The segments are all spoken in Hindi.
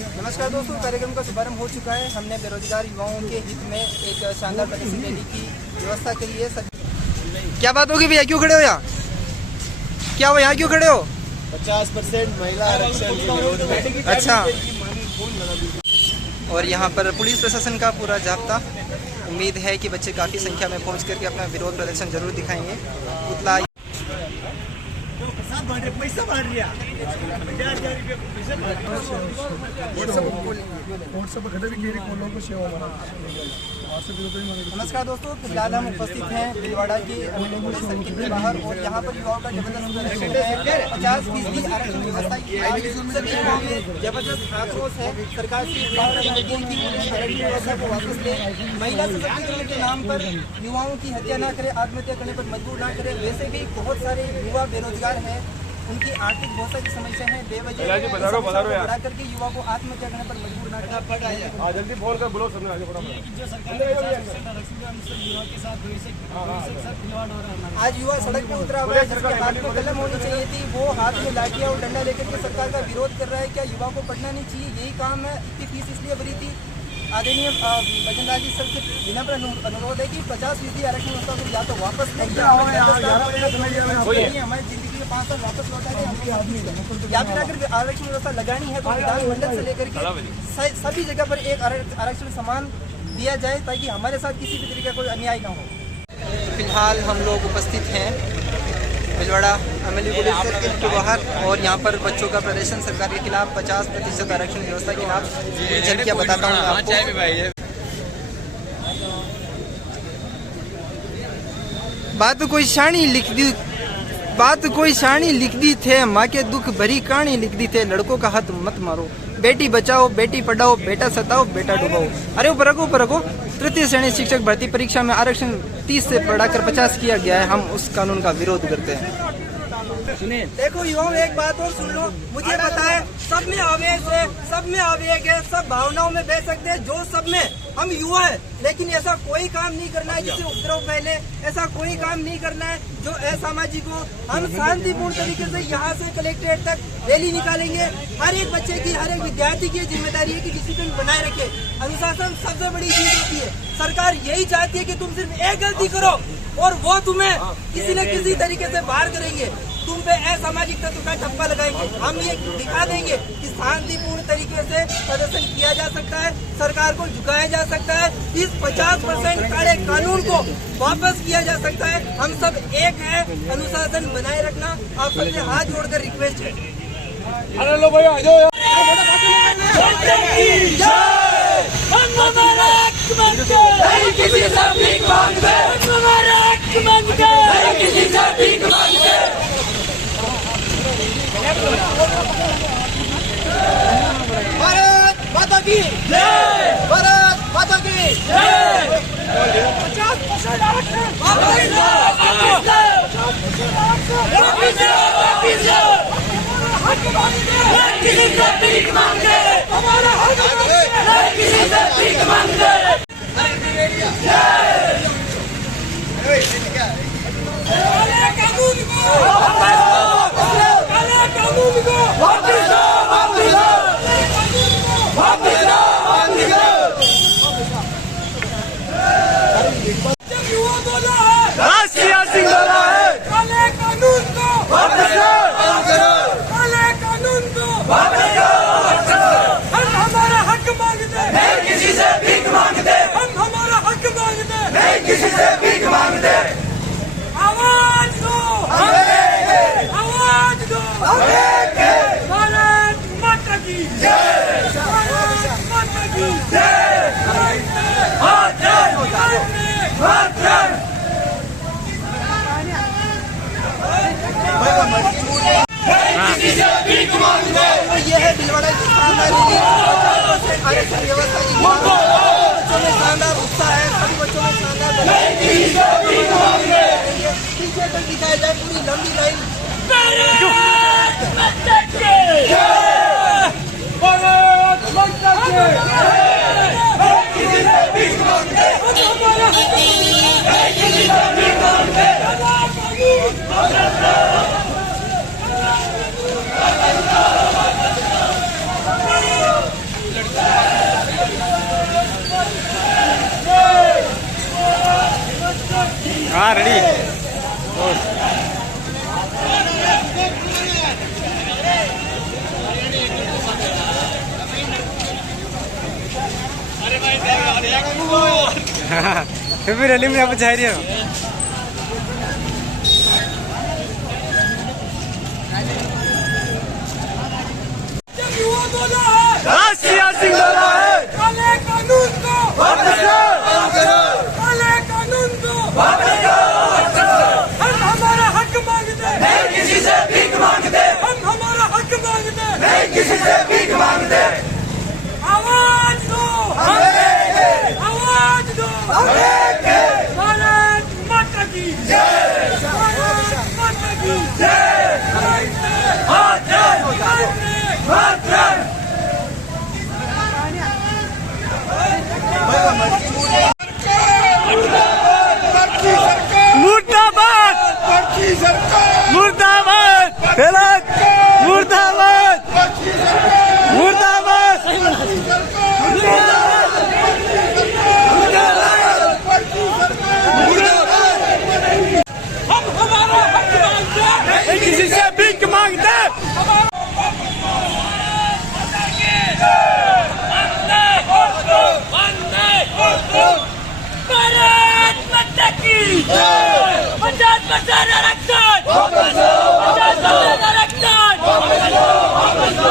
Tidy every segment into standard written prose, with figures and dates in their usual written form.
नमस्कार दोस्तों, कार्यक्रम का शुभारंभ हो चुका है। हमने बेरोजगार युवाओं के हित में एक शानदार प्रदर्शन रैली की व्यवस्था करी है। क्या बात होगी भैया, क्यों खड़े हो यहाँ? क्या हो यहाँ क्यों खड़े हो? 50% महिला आरक्षण के विरोध में। अच्छा। और यहाँ पर पुलिस प्रशासन का पूरा जाब्ता। उम्मीद है कि बच्चे काफ़ी संख्या में पहुँच करके अपना विरोध प्रदर्शन जरूर दिखाएंगे। पुतला पैसा मार रहा नमस्कार दोस्तों, फिलहाल हम उपस्थित हैं भीलवाड़ा के सर्किट के बाहर और यहाँ पर युवाओं का जबरदस्त प्रदर्शन है। 50% आरक्षण व्यवस्था की जबरदस्त आक्रोश है। सरकार की आरक्षण व्यवस्था को वापस ले, महिला सशक्तिकरण के नाम पर युवाओं की हत्या न करे, आत्महत्या करने पर मजबूर न करे। वैसे भी बहुत सारे युवा बेरोजगार हैं, उनकी आर्थिक बहुत सारी समस्या है। बेवजह बढ़ा करके युवा को आत्महत्या करने पर मजबूर न करना पड़ रहा है। जल्दी बोल कर बोलो सबने आगे बढ़ा। आज युवा सड़क पे उतरा हुआ है, जिसके हाथ में कलम होनी चाहिए थी, वो हाथ में लाठियां और डंडा लेकर के सरकार का विरोध कर रहा है। क्या युवा को पढ़ना नहीं चाहिए? यही काम है। इतनी फीस इसलिए भरी थी। आदरणीय भजनलाल जी सर से विनम्र अनुरोध है कि 50% आरक्षण व्यवस्था को या तो वापस लें, हमारी जिंदगी में 5 साल वापस लौटा दें, या फिर अगर आरक्षण व्यवस्था लगानी है तो विधानमंडल से लेकर के सभी जगह पर एक आरक्षण समान दिया जाए, ताकि हमारे साथ किसी भी तरीके का कोई अन्याय न हो। फिलहाल हम लोग उपस्थित हैं भीलवाड़ा एमएलए पुलिस सर्किल के बाहर और यहाँ पर बच्चों का प्रदर्शन सरकार के खिलाफ 50% आरक्षण व्यवस्था के खिलाफ। चल क्या बताता हूँ आपको। बात कोई शानी लिख दी थे, माँ के दुख भरी कहानी लिख दी थे। लड़कों का हाथ मत मारो, बेटी बचाओ बेटी पढ़ाओ, बेटा सताओ बेटा डुबाओ। अरे ऊपर रखो। तृतीय श्रेणी शिक्षक भर्ती परीक्षा में आरक्षण 30 से बढ़ाकर 50 किया गया है। हम उस कानून का विरोध करते हैं। सुनिए, देखो युवाओं, एक बात और सुन लो। मुझे पता है सब में आवेग है, सब में आवेग है, सब भावनाओं में बह सकते हैं, जो सब में हम युवा है। लेकिन ऐसा कोई काम नहीं करना है जिससे उपद्रव फैले, ऐसा कोई काम नहीं करना है जो असामाजिक हो। हम शांतिपूर्ण तरीके से यहाँ से कलेक्ट्रेट तक रैली निकालेंगे। हर एक बच्चे की, हर एक विद्यार्थी की जिम्मेदारी है कि डिसिप्लिन बनाए रखे। अनुशासन सबसे बड़ी चीज होती है। सरकार यही चाहती है कि तुम सिर्फ एक गलती करो और वो तुम्हें किसी न किसी तरीके से बाहर करेंगे, तुम पे असामाजिक तत्व का ठप्पा लगाएंगे। हम ये दिखा देंगे कि शांतिपूर्ण तरीके से प्रदर्शन किया जा सकता है, सरकार को झुकाया जा सकता है, इस 50% काले कानून को वापस किया जा सकता है। हम सब एक है, अनुशासन बनाए रखना आप सबसे हाथ जोड़कर रिक्वेस्ट है। अरे लो भैया आ जाओ। किसी से भीख मांगते, किसी से भीख मांगते। भारत माता की जय, भारत माता की जय। 50% आरक्षण वापस किसी से भीख मांगते, हमारा हक किसी से भीख मांगते। आवाज दो, आवाज दो। भारत माता की जय, भारत माता की जय। किसी से भीख मांगते। ये है भीलवाड़ा की शानदार आरक्षण व्यवस्था की। बच्चों में शानदार उत्साह है, सभी बच्चों में शानदार पीछे तक दिखाया जाए पूरी लंबी लाइन। रैली में आप जा रही हो राष्ट्रीय सिंह बोला है काले कानून को वापस लो काले कानून को हम हमारा हक मांगते हैं नहीं किसी से भीख मांगते हम हमारा हक मांगते हैं नहीं किसी से भीख मांगते आवाज दो आवाज दो भारत माता की भारत माता की मुर्दाबाद मुर्दाबाद गलत मुर्दाबाद मुर्दाबाद हम हमारा हक मांगते हैं नहीं किसी से भीख मांगते भारत माता की 50% आरक्षण 50% आरक्षण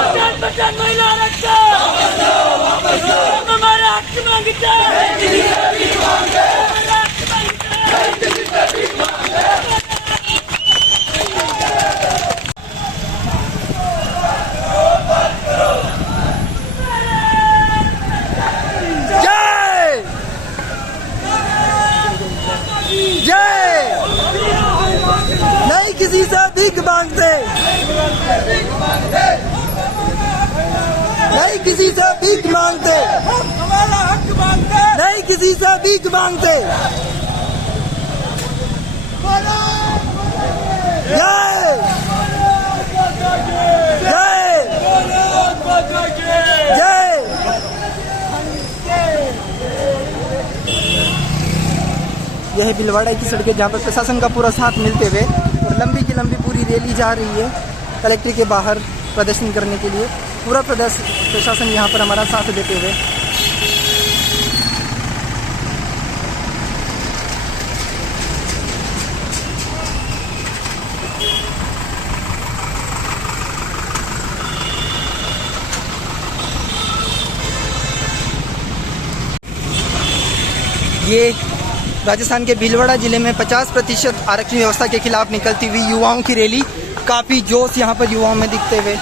50% महिला आरक्षण हम हमारा हक मांगते हैं नहीं किसी से भीख मांगते नहीं किसी से भीख मांगते हम हमारा हक मांगते हैं नहीं किसी से भीख मांगते जय जय जय यह है भीलवाड़ा की सड़कें जहाँ पर प्रशासन का पूरा साथ मिलते हुए और लंबी की लंबी पूरी रैली जा रही है कलेक्ट्रेट के बाहर प्रदर्शन करने के लिए पूरा प्रशासन यहाँ पर हमारा साथ देते हुए ये राजस्थान के भीलवाड़ा जिले में 50% आरक्षण व्यवस्था के खिलाफ निकलती हुई युवाओं की रैली काफ़ी जोश यहाँ पर युवाओं में दिखते हुए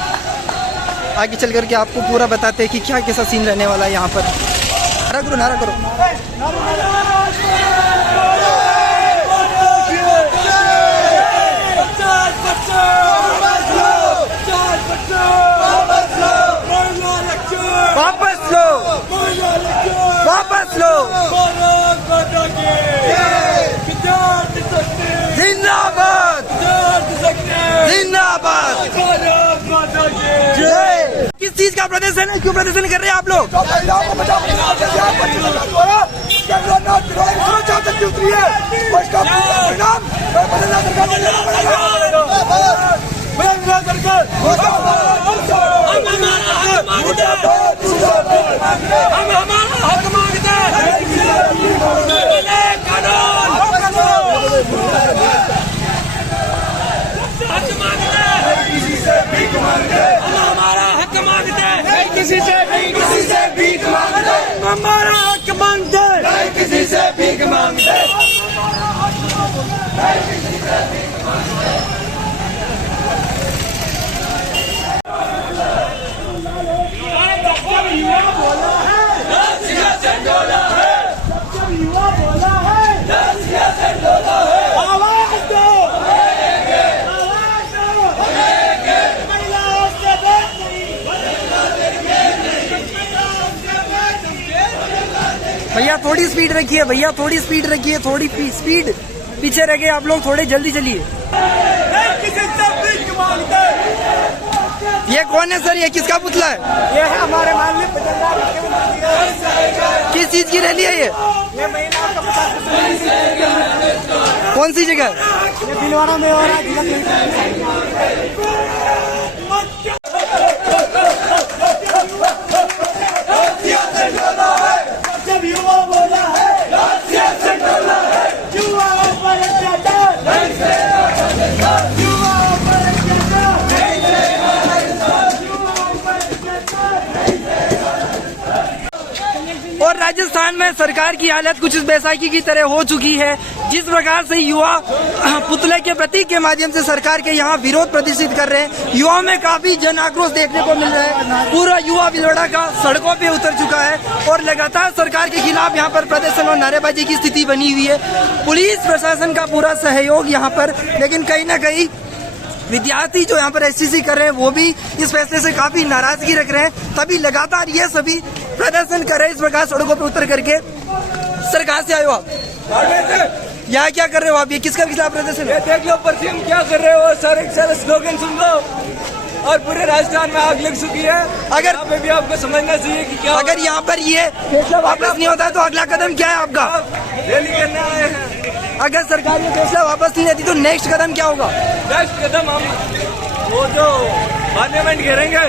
आगे चल करके आपको पूरा बताते हैं कि क्या कैसा सीन रहने वाला है यहाँ पर। नारा करो वापस लो वापस लो जिंदाबाद जिंदाबाद किस चीज का प्रदर्शन है क्यों प्रदर्शन कर रहे हैं आप लोग हम हमारा हक मांगते हैं हमारा हक मांगते हैं किसी से भीख मांगते हमारा हक मांगते हैं नहीं किसी से भीख मांगते भैया थोड़ी स्पीड रखिए भैया थोड़ी स्पीड रखिए थोड़ी स्पीड पीछे रह गए आप लोग थोड़े जल्दी चलिए। ये कौन है सर ये किसका पुतला है? ये है हमारे माननीय किस चीज की रैली है ये महिलाओं का 50% कौन सी जगह? ये भीलवाड़ा में हो रहा है। राजस्थान में सरकार की हालत कुछ इस बैसाखी की तरह हो चुकी है। जिस प्रकार से युवा पुतले के प्रतीक के माध्यम से सरकार के यहाँ विरोध प्रदर्शित कर रहे हैं, युवाओं में काफी जन आक्रोश देखने को मिल रहा है। पूरा युवा भीलवाड़ा का सड़कों पे उतर चुका है और लगातार सरकार के खिलाफ यहाँ पर प्रदर्शन और नारेबाजी की स्थिति बनी हुई है। पुलिस प्रशासन का पूरा सहयोग यहाँ पर, लेकिन कहीं ना कहीं विद्यार्थी जो यहाँ पर एससीसी कर रहे हैं वो भी इस फैसले से काफी नाराजगी रख रहे हैं, तभी लगातार ये सभी प्रदर्शन कर रहे हैं इस प्रकार सड़कों पर उतर करके। सर कहाँ से आए हो आप? यहाँ क्या कर रहे हो आप? ये किसका खिलाफ प्रदर्शन है? देख लो पर्ची हम क्या कर रहे हो, सारे स्लोगन सुन लो और पूरे राजस्थान में आग लग चुकी है। अगर यहाँ पे भी आपको समझना चाहिए कि क्या अगर यहाँ पर ये फैसला वापस नहीं होता तो अगला कदम क्या है आपका? रैली करने आए हैं। अगर सरकार ये फैसला वापस नहीं लेती तो नेक्स्ट कदम क्या होगा? नेक्स्ट कदम हम वो जो पार्लियामेंट घेरेंगे।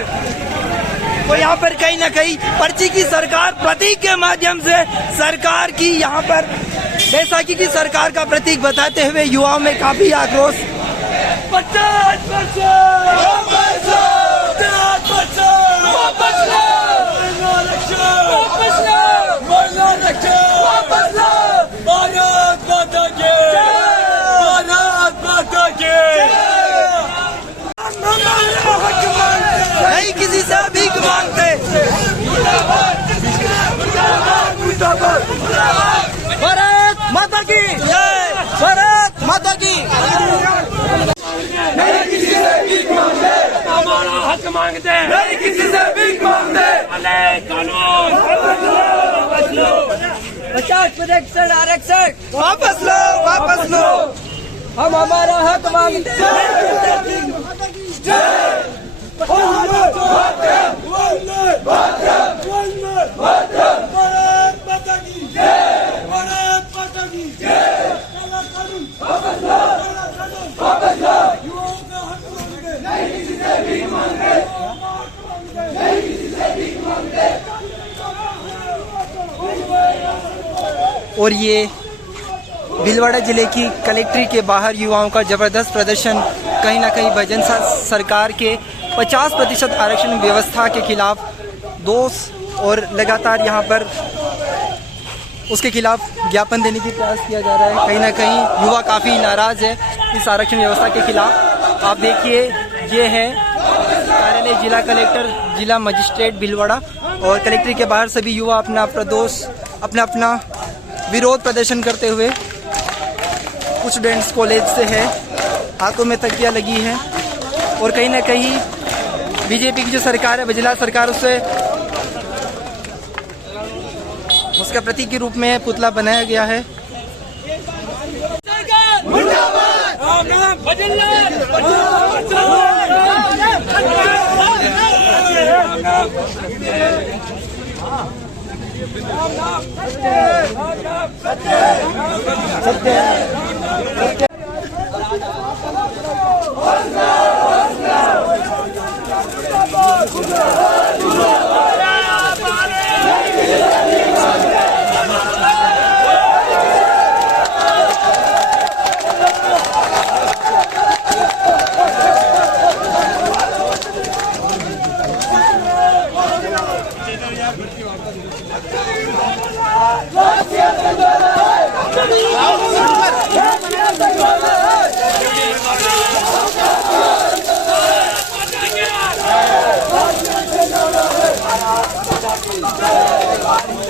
तो यहाँ पर कहीं ना कहीं पर्ची की सरकार प्रतीक के माध्यम से सरकार की यहाँ पर बैसाखी की सरकार का प्रतीक बताते हुए युवाओं में काफी आक्रोश। 50 नहीं किसी से भीख मांगते। भारत माता की जय, भारत माता की। नहीं किसी से भीख मांगते, हमारा हक मांगते, नहीं किसी से भीख मांगते। कानून वापस लो, 50% आरक्षण वापस लो, वापस लो। हम हमारा हक मांगते हैं। और ये भीलवाड़ा जिले की कलेक्ट्रेट के बाहर युवाओं का जबरदस्त प्रदर्शन कहीं ना कहीं भजन सरकार के 50% आरक्षण व्यवस्था के खिलाफ दोष और लगातार यहाँ पर उसके खिलाफ ज्ञापन देने की प्रयास किया जा रहा है। कहीं ना कहीं युवा काफ़ी नाराज है इस आरक्षण व्यवस्था के खिलाफ। आप देखिए ये है कार्यालय जिला कलेक्टर जिला मजिस्ट्रेट भीलवाड़ा और कलेक्ट्रेट के बाहर सभी युवा अपना प्रदोष अपना विरोध प्रदर्शन करते हुए। कुछ स्टूडेंट्स कॉलेज से है, हाथों में तकिया लगी है और कहीं ना कहीं बीजेपी की जो सरकार है बजला सरकार उसका प्रतीक के रूप में पुतला बनाया गया है।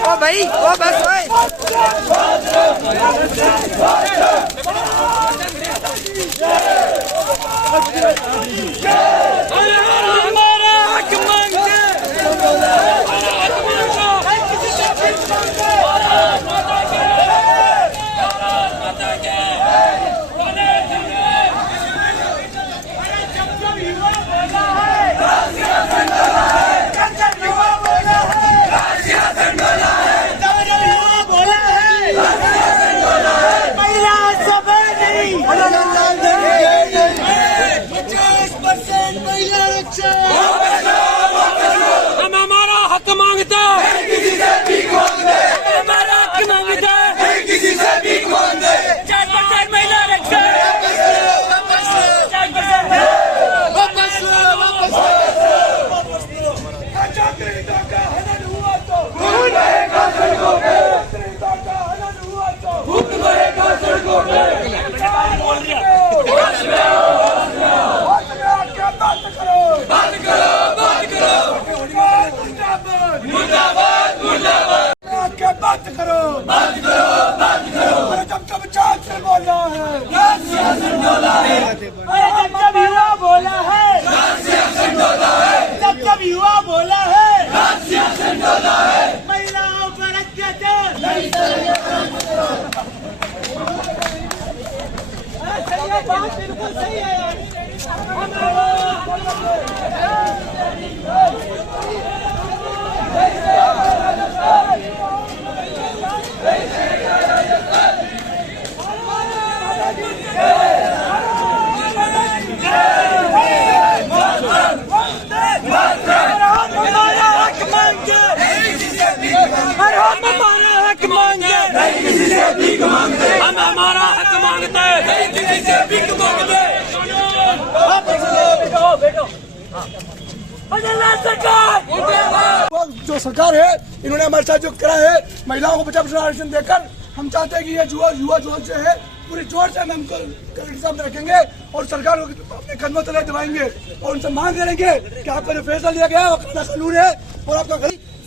ओ भाई ओ बस भाई हम हमारा हक मांगते हैं, किसी से भीख मांगते, हमारा हक मांगते हैं, किसी से भीख मांगते। 4% महिला आरक्षण वापस लो। महिलाओं पर अत्याचार नहीं चलेगा। बात बिल्कुल सही है यार। हम हमारा हक मांगते हैं, नहीं किसी से भीख मांगते। सरकार जो सरकार है इन्होंने हमारे साथ जो करा है, महिलाओं को 50% आरक्षण देकर हम चाहते हैं कि ये युवा जो से है पूरी जोर से हम उनको सामने रखेंगे और सरकार को अपने कदमों तले दबाएंगे और उनसे मांग करेंगे कि आपका जो फैसला लिया गया है वो कानून है और आपका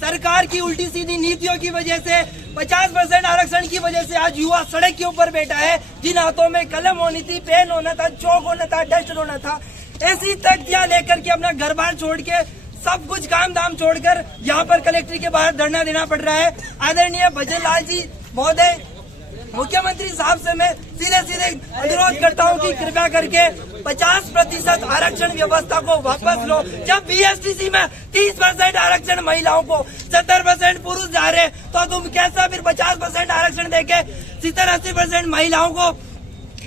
सरकार की उल्टी सीधी नीतियों की वजह से 50% आरक्षण की वजह से आज युवा सड़क के ऊपर बैठा है। जिन हाथों में कलम होनी थी, पेन होना था, चौक होना था, डस्टर होना था, ऐसी तख्तियां लेकर के अपना घर बार छोड़ के सब कुछ काम धाम छोड़कर यहाँ पर कलेक्ट्री के बाहर धरना देना पड़ रहा है। आदरणीय भजन लाल जी महोदय, मुख्यमंत्री साहब से मैं सीधे अनुरोध करता हूँ कि कृपया करके 50% आरक्षण व्यवस्था को वापस लो। जब बीएसटीसी में 30% आरक्षण महिलाओं को, 70% पुरुष जा रहे, तो तुम कैसा फिर 50% आरक्षण देके 70-80% महिलाओं को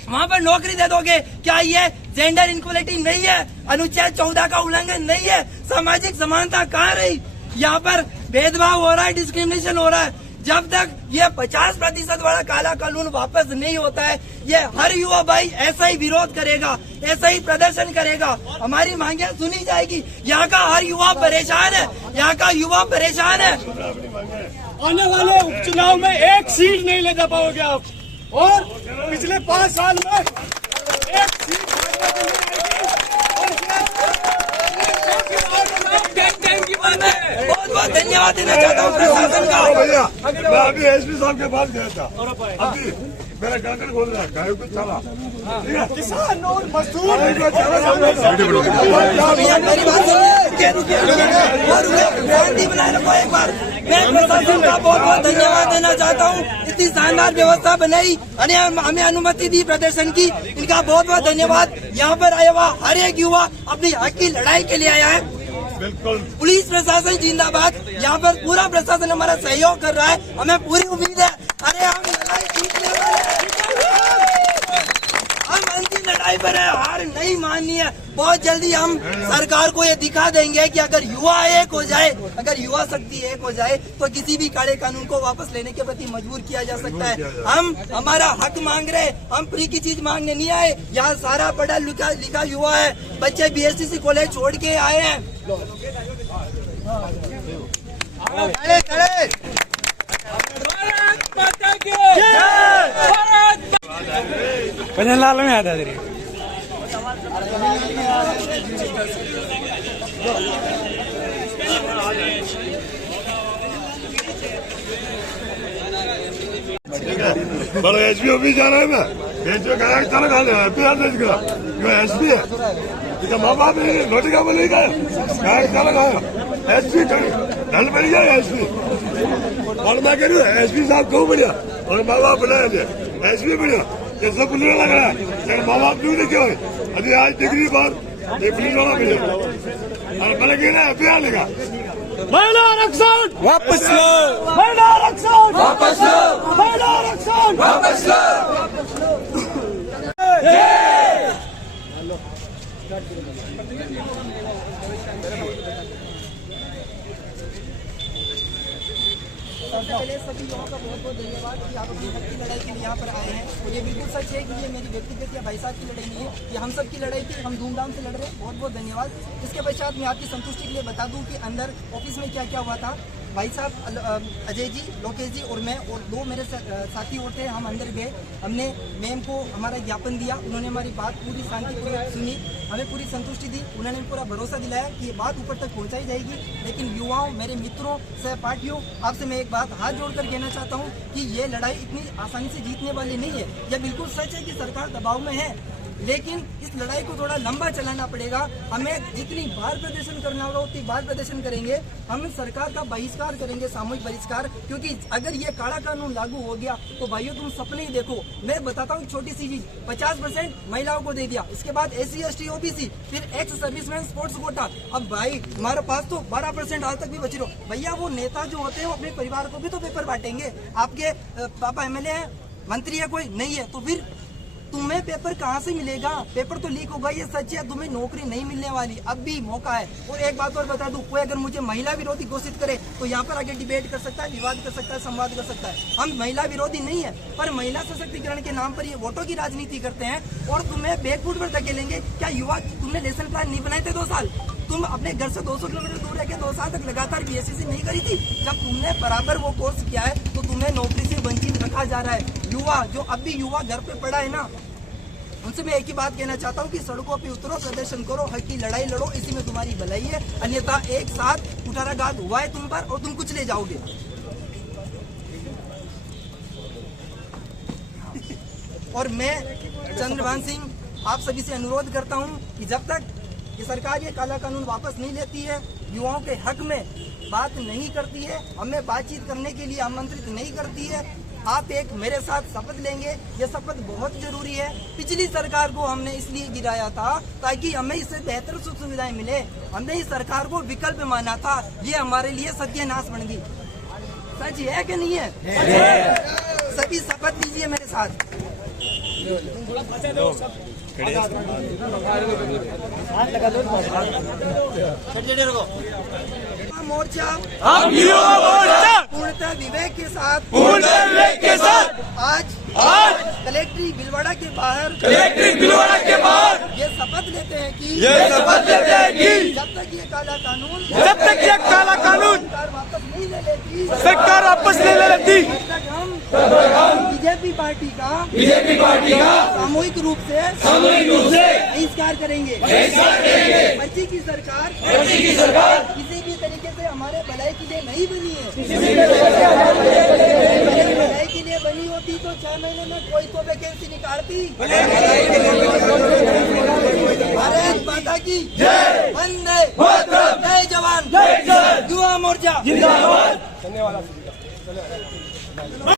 वहाँ पर नौकरी दे दोगे? क्या ये जेंडर इक्वलिटी नहीं है? अनुच्छेद 14 का उल्लंघन नहीं है? सामाजिक समानता कहाँ रही? यहाँ पर भेदभाव हो रहा है, डिस्क्रिमिनेशन हो रहा है। जब तक ये 50% वाला काला कानून वापस नहीं होता है, ये हर युवा भाई ऐसा ही विरोध करेगा, ऐसा ही प्रदर्शन करेगा। हमारी मांगे सुनी जाएगी। यहाँ का हर युवा परेशान है, यहाँ का युवा परेशान है। आने वाले उपचुनाव में एक सीट नहीं ले जा पाओगे आप, और पिछले 5 साल में एक सीट बहुत बहुत धन्यवाद देना चाहता हूँ प्रशासन का। मैं अभी एसपी साहब के पास गया था, अभी मेरा कागज खोल रहा है, कुछ चला किसान और मजदूर मेरी बात शांति बनाए रखो एक बार। मैं प्रशासन का बहुत बहुत धन्यवाद देना चाहता हूँ। इतनी शानदार व्यवस्था बनाई, हमें अनुमति दी प्रदर्शन की, इनका बहुत बहुत धन्यवाद। यहाँ पर आया हुआ हर एक युवा अपनी हक की लड़ाई के लिए आया है। बिल्कुल। पुलिस प्रशासन जिंदाबाद। यहाँ पर पूरा प्रशासन हमारा सहयोग कर रहा है, हमें पूरी उम्मीद है। अरे हम लड़ाई जीतने वाले हैं, हम अंतिम लड़ाई पर है, हार नहीं माननी है। बहुत जल्दी हम सरकार को ये दिखा देंगे कि अगर युवा एक हो जाए, अगर युवा शक्ति एक हो जाए, तो किसी भी काले कानून को वापस लेने के प्रति मजबूर किया जा सकता है। हम हमारा हक मांग रहे, हम फ्री की चीज मांगने नहीं आए। यहाँ सारा पढ़ा लिखा युवा है, बच्चे बीएसटीसी कॉलेज छोड़ के आए हैं। खड़े खड़े भजन लाल में आता है। बड़ा एसपी ऑफिस जा रहा है। मैं एसपी का चला खा लिया जो एसपी है, इसका माँ बाप ने रोटी का नहीं खाया, चला खाया। एसपी ढल बन गया एसपी, और मैं कह रही हूँ एसपी साहब क्यों बढ़िया और माँ बाप बनाए थे, एसपी बढ़िया, ये सब पुलिस वाला लग रहा है, लेकिन माँ बाप क्यों नहीं क्यों है? अभी आज डिग्री पर ये पुलिस वाला मिले और मैंने कहना एफआईआर लेगा। महिला आरक्षण वापस लो, महिला आरक्षण वापस लो, महिला आरक्षण वापस लो। सबसे पहले सभी लोगों का बहुत बहुत धन्यवाद कि आप अपनी हक की लड़ाई के लिए यहाँ पर आए हैं। और ये बिल्कुल सच है कि ये मेरी व्यक्तिगत या भाई साहब की लड़ाई नहीं है, ये हम सब की लड़ाई थी, हम धूमधाम से लड़ रहे हैं। बहुत बहुत धन्यवाद। इसके पश्चात मैं आपकी संतुष्टि के लिए बता दूं कि अंदर ऑफिस में क्या क्या हुआ था। भाई साहब अजय जी, लोकेश जी और मैं और 2 मेरे साथी और थे, हम अंदर गए, हमने मैम को हमारा ज्ञापन दिया, उन्होंने हमारी बात पूरी शांतिपूर्वक सुनी, हमें पूरी संतुष्टि दी, उन्होंने पूरा भरोसा दिलाया कि ये बात ऊपर तक पहुंचाई जाएगी। लेकिन युवाओं, मेरे मित्रों, सहपाठियों, आपसे मैं एक बात हाथ जोड़कर कहना चाहता हूँ कि ये लड़ाई इतनी आसानी से जीतने वाली नहीं है। यह बिल्कुल सच है कि सरकार दबाव में है, लेकिन इस लड़ाई को थोड़ा लंबा चलाना पड़ेगा। हमें जितनी बार प्रदर्शन करना होगा उतनी बार प्रदर्शन करेंगे। हम सरकार का बहिष्कार करेंगे, सामूहिक बहिष्कार, क्योंकि अगर ये काला कानून लागू हो गया तो भाइयों तुम सपने ही देखो। मैं बताता हूँ छोटी सी चीज, 50% महिलाओं को दे दिया, इसके बाद SC ST OBC, फिर एक्स सर्विसमैन स्पोर्ट्स कोटा। अब भाई हमारे पास तो 12% आज तक भी बची रहो। भैया वो नेता जो होते हैं वो अपने परिवार को भी तो पेपर बांटेंगे। आपके पापा MLA है, मंत्री है, कोई नहीं है, तो फिर तुम्हें पेपर कहाँ से मिलेगा? पेपर तो लीक होगा, ये सच है। तुम्हें नौकरी नहीं मिलने वाली, अब भी मौका है। और एक बात और बता दूं, कोई अगर मुझे महिला विरोधी घोषित करे तो यहाँ पर आगे डिबेट कर सकता है, विवाद कर सकता है, संवाद कर सकता है। हम महिला विरोधी नहीं है, पर महिला सशक्तिकरण के नाम पर ये वोटों की राजनीति करते हैं और तुम्हें बैकफुट पर धकेलेंगे। क्या युवा, तुमने लेसन प्लान नहीं बनाए थे 2 साल? तुम अपने घर से 200 किलोमीटर दूर रह के 2 साल तक लगातार BSc नहीं करी थी? जब तुमने बराबर वो कोर्स किया है तो तुम्हें नौकरी से वंचित रखा जा रहा है। युवा, जो अब भी युवा घर पे पड़ा है ना, उनसे मैं एक ही बात कहना चाहता हूँ कि सड़कों पे उतरो, प्रदर्शन करो, हक की लड़ाई लड़ो, इसी में तुम्हारी भलाई है। अन्यथा एक साथ कुठाराघात हुआ है तुम पर और तुम कुछ ले जाओगे। और मैं चंद्रभान सिंह आप सभी से अनुरोध करता हूँ कि जब तक ये सरकार ये काला कानून वापस नहीं लेती है, युवाओं के हक में बात नहीं करती है, हमें बातचीत करने के लिए आमंत्रित नहीं करती है, आप एक मेरे साथ शपथ लेंगे। ये शपथ बहुत जरूरी है। पिछली सरकार को हमने इसलिए गिराया था ताकि हमें इससे बेहतर सुख सुविधाएं मिले। हमने इस सरकार को विकल्प माना था, ये हमारे लिए सत्यानाश बन गई। सच है कि नहीं है? सभी शपथ लीजिए मेरे साथ। मोर्चा हम युवा मोर्चा पूर्णतः विवेक के साथ आज कलेक्ट्री भीलवाड़ा के बाहर ये शपथ लेते हैं कि जब तक ये काला कानून सरकार वापस ले लेती, तब तक हम बीजेपी पार्टी का सामूहिक रूप से बहिष्कार करेंगे। पर्ची की सरकार किसी भी तरीके से हमारे भलाई के लिए नहीं बनी है। भलाई के लिए बनी होती तो 6 महीने में कोई तो वैकेंसी निकालती। भारत माता की जय, वंदे मातरम, जय जवान, युवा मोर्चा जिंदाबाद। धन्यवाद।